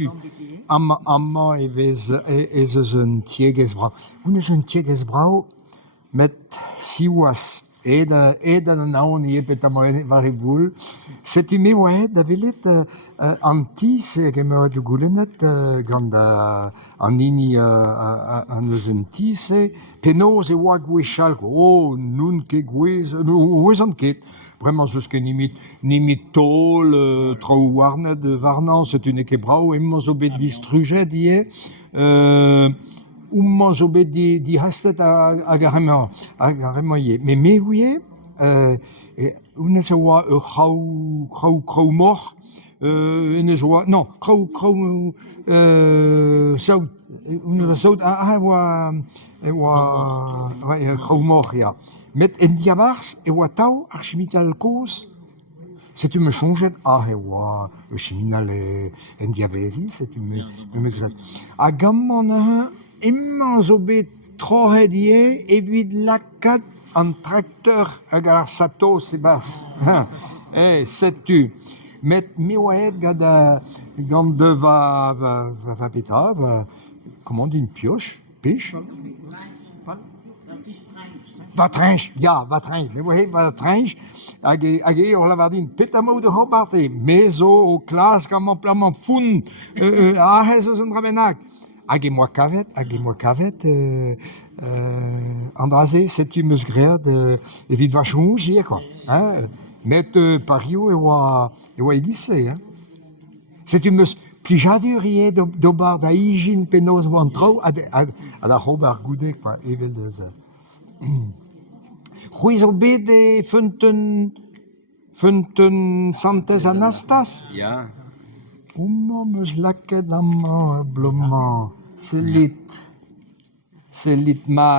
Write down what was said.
tu amma ez un tiegesbrau. Un eus un tiegesbrau met siwas ed an naon ie pet am vari boul. Setu me oa da velet an tis eg eme du goulennet gant an ini an eus an tis penaos e oa gwechalk. Oh, nun ket gwez, ouez an ket. Bremañ zeus ket nimit tol, traoù warnet varnan, setu ne ket brau, emmañ zo bet distrujet ie, oummañ zo bet di hastet hag ar emañ ie. Me ouie, ounez e oa ur kraou mor, enez oa, non, kraou saout, saout, e oa kraou mor, ya. Met en diabarz, e oa tao ar chimital koz, setu me chonjet, e oa chimital en diavezi, setu me gret. A gamman emman zo bet trohet ie, evit lakaat an trakteur hag ar sato sebas. Setu. Met me oaet gant de va peta, comment din pioche, pech? Va trench, ya, va trench. Me oaet va trench, hag ur lavardin petamaout de hobarte, mezo o klas gant plamant foun, ahez eus un drabennak. Hag e moa kavet, andraze, setu meus gread evit va chonj ie, quoi. Met pario e oa egise, setu meus plijadur ie d'obar da ijin penaos oa an traoù ad ar c'hobar goudek, quoi, evel deus. C'hwi zo bet feunteun Santez Anastas? Ya. Oummañ meus laket amañ blomañ, sellit mat.